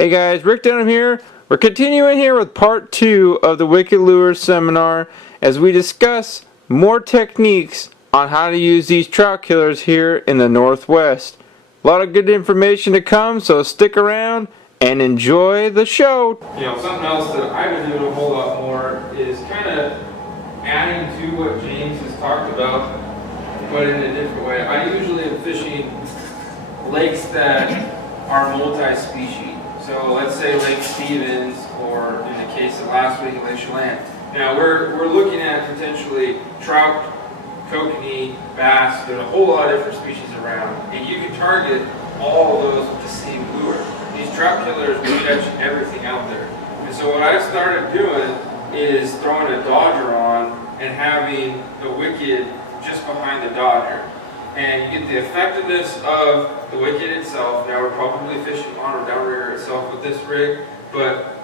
Hey guys, Rick Dunham here. We're continuing here with part 2 of the Wicked Lures seminar as we discuss more techniques on how to use these trout killers here in the Northwest. A lot of good information to come, so stick around and enjoy the show. Something else that I've been doing a whole lot more is kind of adding to what James has talked about, but in a different way. I usually am fishing lakes that are multi-species. So let's say Lake Stevens, or in the case of last week, Lake Chelan. Now we're looking at potentially trout, kokanee, bass. There's a whole lot of different species around, and you can target all of those with the same lure. These trout killers will catch everything out there. And so what I've started doing is throwing a dodger on and having the wicked just behind the dodger. And you get the effectiveness of the wicked itself. Now we're probably fishing on or downrigger itself with this rig, but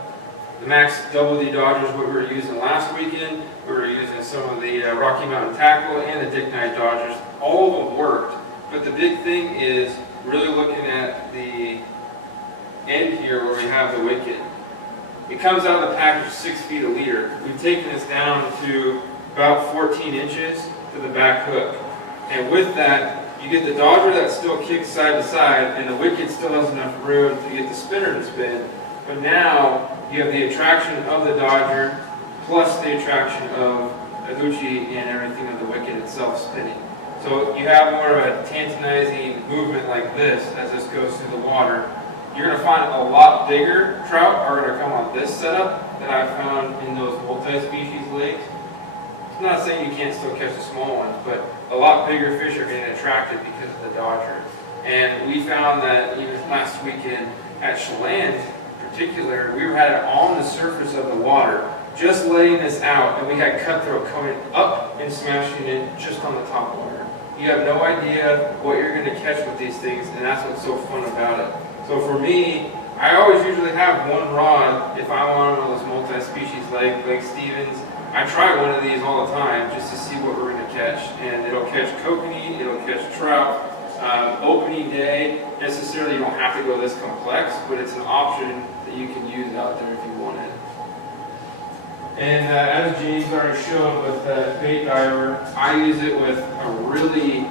the Max Double D Dodgers, what we were using last weekend, we were using some of the Rocky Mountain Tackle and the Dick Knight Dodgers. All of them worked, but the big thing is really looking at the end here where we have the wicked. It comes out of the package 6 feet a leader. We've taken this down to about 14 inches to the back hook. And with that, you get the dodger that still kicks side to side, and the wicked still has enough room to get the spinner to spin. But now you have the attraction of the dodger plus the attraction of the Hoochie and everything of the wicked itself spinning. So you have more of a tantalizing movement like this as this goes through the water. You're going to find a lot bigger trout are going to come on this setup that I've found in those multi-species lakes. I'm not saying you can't still catch the small ones, but a lot bigger fish are getting attracted because of the dodger. And we found that even last weekend at Chelan in particular, we had it on the surface of the water, just letting this out, and we had cutthroat coming up and smashing it just on the top water. You have no idea what you're going to catch with these things, and that's what's so fun about it. So for me, I always usually have one rod if I'm on one of those multi-species Lake Stevens. I try one of these all the time just to see what we're going to catch, and it'll catch kokanee, it'll catch trout. Opening day, necessarily you don't have to go this complex, but it's an option that you can use out there if you want it. And as James already showed with the bait diver, I use it with a really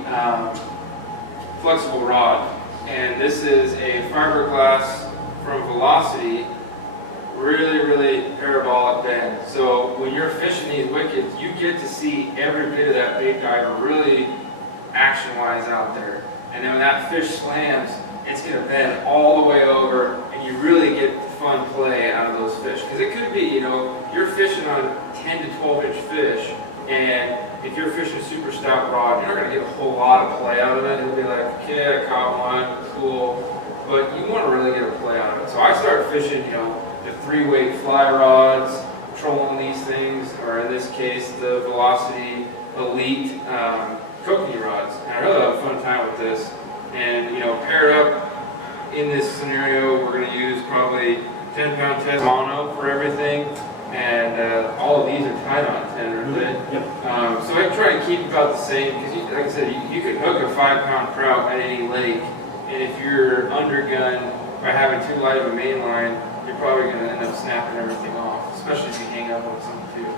flexible rod, and this is a fiberglass from Velocity. Really parabolic bend. So when you're fishing these wickeds, you get to see every bit of that bait diver really action-wise out there. And then when that fish slams, it's going to bend all the way over, and you really get fun play out of those fish. Because it could be, you're fishing on 10 to 12 inch fish, and if you're fishing a super stout rod, you're not going to get a whole lot of play out of it. It'll be like, okay, I caught one, cool. But you want to really get a play out of it. So I start fishing, the 3-weight fly rods, trolling these things, or in this case, the Velocity Elite kokanee rods. And I really have a fun time with this. And, paired up in this scenario, we're going to use probably 10-pound test mono for everything. And all of these are tied on 10, aren't they? Yep. So I try and keep about the same, because like I said, you could hook a 5-pound trout at any lake. And if you're undergunned by having too light of a main line, you're probably going to end up snapping everything off, especially if you hang up on something too.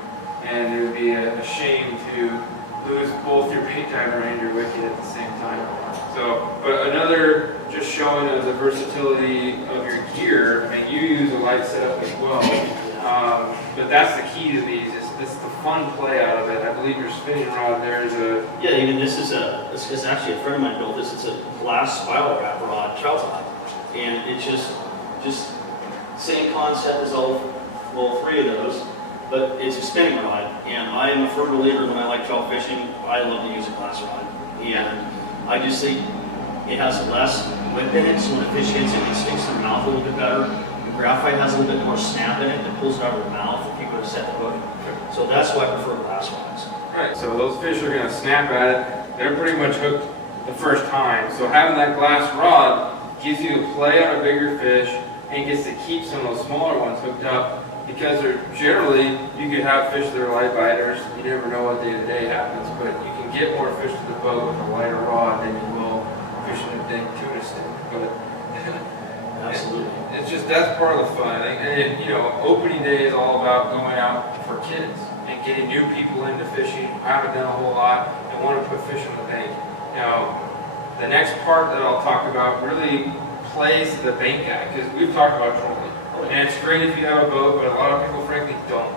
And it would be a shame to lose both your bait diver and your wicked at the same time. So, but another just showing of the versatility of your gear, and you use a light setup as well. But that's the key to these, is the fun play out of it. I believe your spinning rod there is a... Yeah, even this is it's actually a friend of mine built this. It's a glass spiral wrap rod, trout rod. And it's just same concept as all 3 of those, but it's a spinning rod. And I am a firm believer when I like trout fishing, I love to use a glass rod. And I just think it has less whip in it, so when a fish hits it, it sticks to their mouth a little bit better. The graphite has a little bit more snap in it that pulls it out of their mouth if you go to set the hook. So that's why I prefer glass rods. Right, so those fish are going to snap at it. They're pretty much hooked the first time. So having that glass rod gives you a play on a bigger fish and gets to keep some of those smaller ones hooked up, because they're generally, you could have fish that are light biters. You never know what day-to-day happens, but you can get more fish to the boat with a lighter rod than you will fishing a big tuna stick. But Absolutely. It's just, that's part of the fun. And you know, opening day is all about going out for kids and getting new people into fishing who haven't done a whole lot and want to put fish on the bank. Now, the next part that I'll talk about really plays to the bank guy, because we've talked about trolling. And it's great if you have a boat, but a lot of people frankly don't.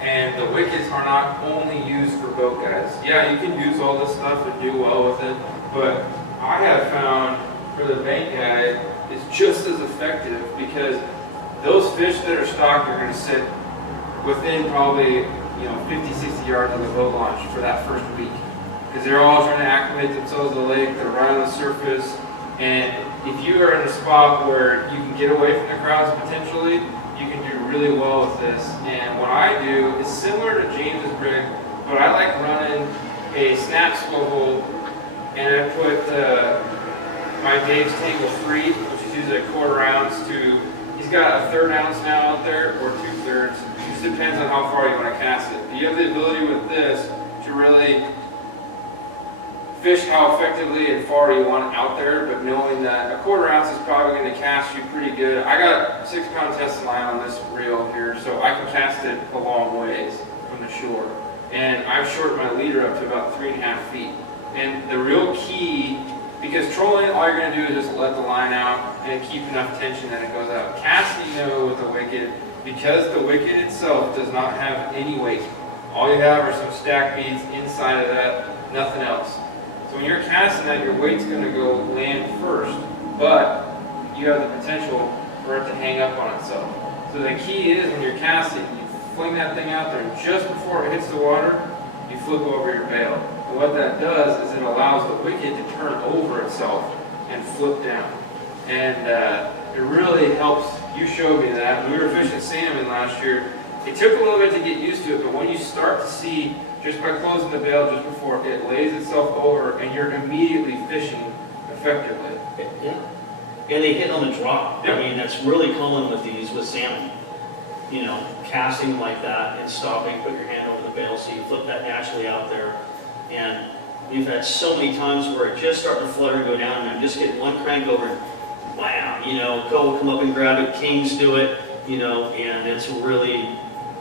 And the wickets are not only used for boat guys. Yeah, you can use all this stuff and do well with it, but I have found for the bank guy is just as effective, because those fish that are stocked are going to sit within probably 50, 60 yards of the boat launch for that first week, because they're all trying to acclimate themselves to the lake. They're right on the surface, and if you are in a spot where you can get away from the crowds potentially, you can do really well with this. And what I do is similar to James's rig, but I like running a snap swivel, and I put my Dave's Tangle 3, which is usually a 1/4 ounce to, he's got a 1/3 ounce now out there, or 2/3. It just depends on how far you want to cast it. But you have the ability with this to really fish how effectively and far you want it out there, but knowing that a 1/4 ounce is probably going to cast you pretty good. I got a 6-pound testing line on this reel here, so I can cast it a long ways from the shore. And I've shortened my leader up to about 3.5 feet. And the real key, because trolling, all you're going to do is just let the line out and keep enough tension that it goes out. Casting, though, with the wicket, because the wicket itself does not have any weight. All you have are some stack beads inside of that, nothing else. So when you're casting that, your weight's going to go land first, but you have the potential for it to hang up on itself. So the key is when you're casting, you fling that thing out there, and just before it hits the water, you flip over your bail. And what that does is it allows the wicket to turn over itself and flip down. And it really helps. You showed me that. We were fishing salmon last year. It took a little bit to get used to it, but when you start to see, just by closing the bail just before it lays itself over, and you're immediately fishing effectively. Yeah. And they hit on the drop. Yep. I mean, that's really common with these, with salmon. You know, casting like that and stopping, put your hand over the bail so you flip that naturally out there. And we've had so many times where it just starting to flutter and go down, and I'm just getting one crank over and wow, Cole will come up and grab it, Kings do it, and it's really,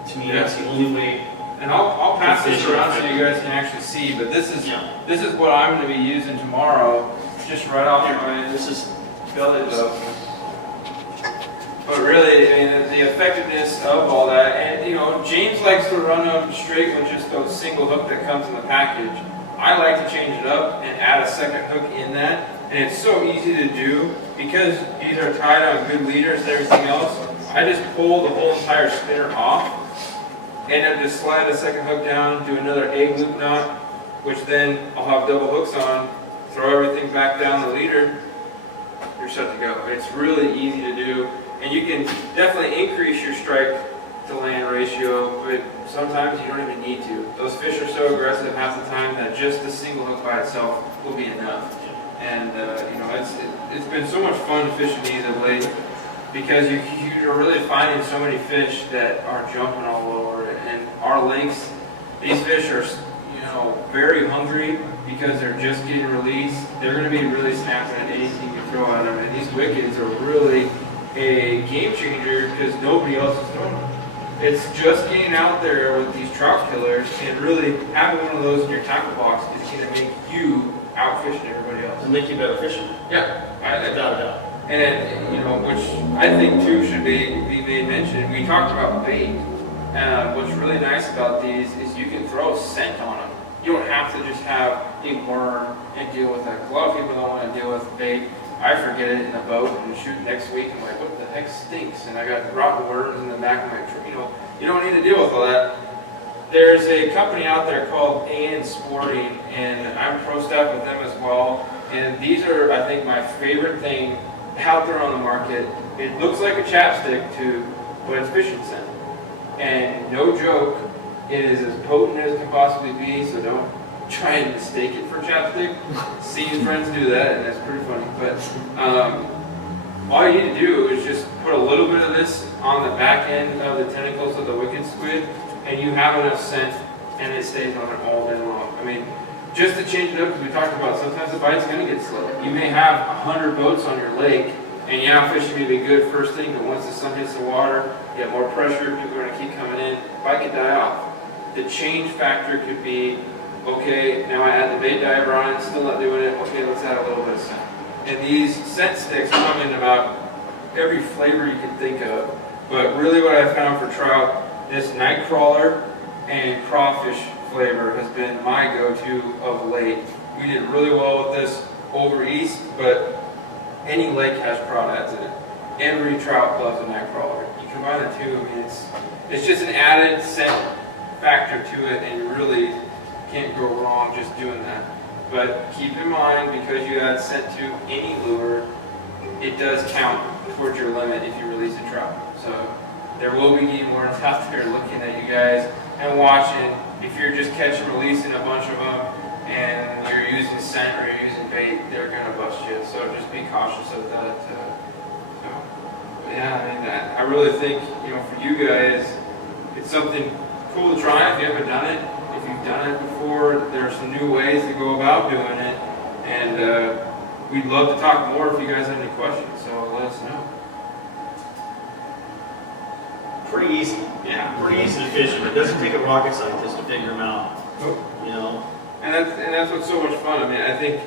to me, that's the only way. And I'll pass this around so you guys can actually see, but this is what I'm going to be using tomorrow, just right off my belly load. But really, I mean, the effectiveness of all that, and James likes to run them straight with just those single hook that comes in the package. I like to change it up and add a second hook in that, and it's so easy to do because these are tied on good leaders and everything else. I just pull the whole entire spinner off, and then just slide the second hook down, do another egg loop knot, which then I'll have double hooks on, throw everything back down the leader, you're set to go. It's really easy to do, and you can definitely increase your strike to land ratio, but sometimes you don't even need to. Those fish are so aggressive half the time that just the single hook by itself will be enough. And it's been so much fun fishing these of late, because you're really finding so many fish that are jumping all over. And our lakes, these fish are very hungry because they're just getting released. They're going to be really snapping at anything you throw at them. And these wickets are really a game changer because nobody else is throwing them. It's just getting out there with these trout killers, and really having one of those in your tackle box is going to make you outfishing everybody else. And make you a better fisherman. Yeah, Without a doubt. And which I think too should be made mention. We talked about bait. What's really nice about these is you can throw scent on them. You don't have to just have a worm and deal with that. A lot of people don't want to deal with bait. I forget it in a boat and shoot next week. I'm like, what the heck stinks? And I got rotten worms in the back of my tree. You don't need to deal with all that. There's a company out there called A&N Sporting, and I'm pro staff with them as well. And these are, I think, my favorite thing out there on the market. It looks like a chapstick tube, but it's fishing scent. And no joke, it is as potent as it can possibly be, so don't try and mistake it for chapstick. Seeing friends do that, and that's pretty funny. But all you need to do is just put a little bit of this on the back end of the tentacles of the wicked squid, and you have enough scent, and it stays on it all day long. I mean, just to change it up, because we talked about sometimes the bite's going to get slow. You may have 100 boats on your lake, And yeah, fishing may be good first thing, but once the sun hits the water, you get more pressure, people are going to keep coming in, bite could die off. The change factor could be, okay, now I add the bait diver on it, still not doing it, okay, let's add a little bit of scent. And these scent sticks come in about every flavor you can think of. But really what I found for trout, this night crawler and crawfish flavor has been my go-to of late. We did really well with this over east, but any lake has crawdads in it. Every trout loves a night crawler. You combine the two, I mean, it's just an added scent factor to it, and you really can't go wrong just doing that. But keep in mind, because you add scent to any lure, it does count towards your limit if you release a trout. So there will be game wardens out there looking at you guys and watching. If you're just catch and releasing a bunch of them and you're using scent or you're using bait, they're gonna bust you. So just be cautious of that. But yeah, I mean, I really think, you know, for you guys, it's something cool to try if you haven't done it. If you've done it before, there are some new ways to go about doing it, and we'd love to talk more if you guys have any questions, so let us know. Pretty easy. Yeah, pretty easy to fish them. It doesn't take a rocket scientist to figure them out. Nope. You know? And that's what's so much fun. I mean, I think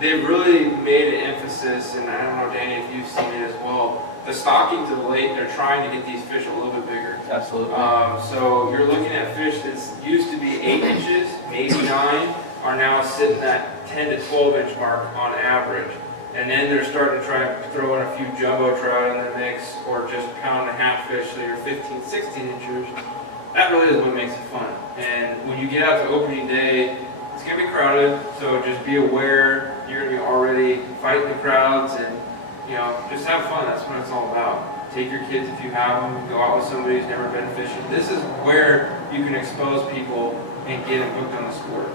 they've really made an emphasis, and I don't know, Danny, if you've seen it as well, the stockings of late, they're trying to get these fish a little bit bigger. Absolutely. So you're looking at fish that used to be 8 inches, maybe 9, are now sitting at 10 to 12 inch mark on average. And then they're starting to try and throw in a few jumbo trout in the mix, or just pound and a half fish, so you're 15, 16 inches. That really is what makes it fun. And when you get out to opening day, it's gonna be crowded, so just be aware you're gonna be already fighting the crowds, and you know, just have fun. That's what it's all about. Take your kids if you have them, go out with somebody who's never been fishing. This is where you can expose people and get them hooked on the sport.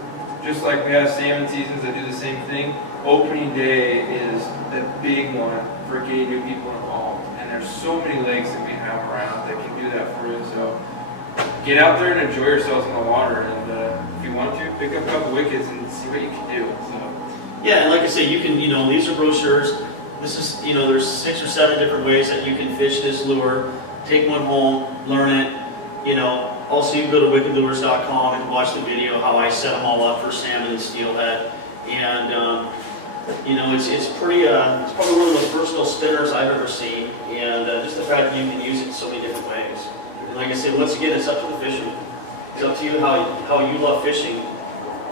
Just like we have salmon seasons that do the same thing, opening day is the big one for getting new people involved. And there's so many lakes that we have around that can do that for you. So get out there and enjoy yourselves in the water. And if you want to, pick up a couple wickets and see what you can do. So. Yeah, and like I say, you can, you know, these are brochures. This is, you know, there's 6 or 7 different ways that you can fish this lure. Take one home, learn it, you know. Also, you can go to wickedlures.com and watch the video how I set them all up for salmon and steelhead. And, you know, it's pretty, it's probably one of the most versatile spinners I've ever seen. And just the fact that you can use it in so many different ways. And like I said, once again, it's up to the fisherman. It's up to you how you love fishing.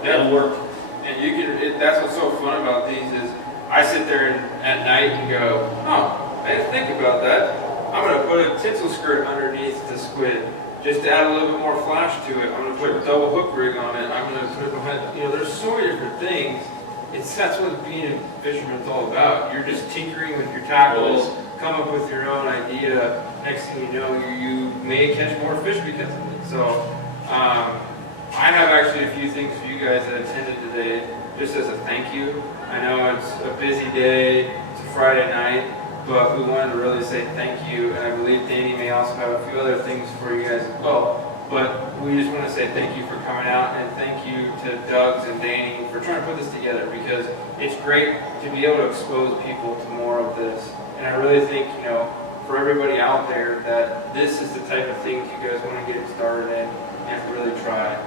That'll work. And you can, that's what's so fun about these is, I sit there at night and go, oh, I didn't think about that. I'm going to put a tinsel skirt underneath the squid just to add a little bit more flash to it. I'm going to put a double hook rig on it. I'm going to put it behind, you know, there's so many different things. That's what being a fisherman is all about. You're just tinkering with your tackles, come up with your own idea. Next thing you know, you may catch more fish because of it. So I have actually a few things for you guys that attended today, just as a thank you. I know it's a busy day, it's a Friday night, but we wanted to really say thank you, and I believe Danny may also have a few other things for you guys as well. But we just want to say thank you for coming out, and thank you to Doug's and Danny for trying to put this together, because it's great to be able to expose people to more of this. And I really think, you know, for everybody out there, that this is the type of things you guys want to get started in and really try.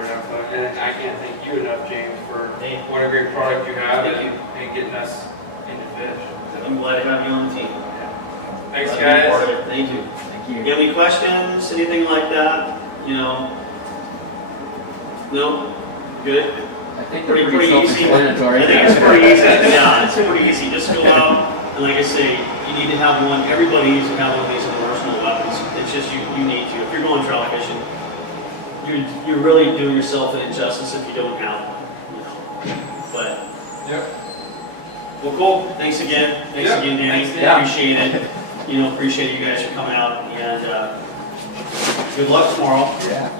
And I can't thank you enough, James, for what a great product you have and getting us into fish. I'm glad to have you on the team. Yeah. Thanks, Glad to be guys. part of it. Thank you. Thank you. You have any questions, anything like that? You know? No? Good? I think they're Pretty easy. self-explanatory. I think it's pretty easy. Yeah, it's pretty easy. Just go out, and like I say, you need to have one. Everybody needs to have one of these arsenal weapons. It's just you need to. If you're going trout fishing, you're really doing yourself an injustice if you don't have one. You know? But Yep. well, cool. Thanks again. Thanks again, Danny. Thanks, Dan. Appreciate it. You know, appreciate you guys for coming out, and good luck tomorrow. Yeah.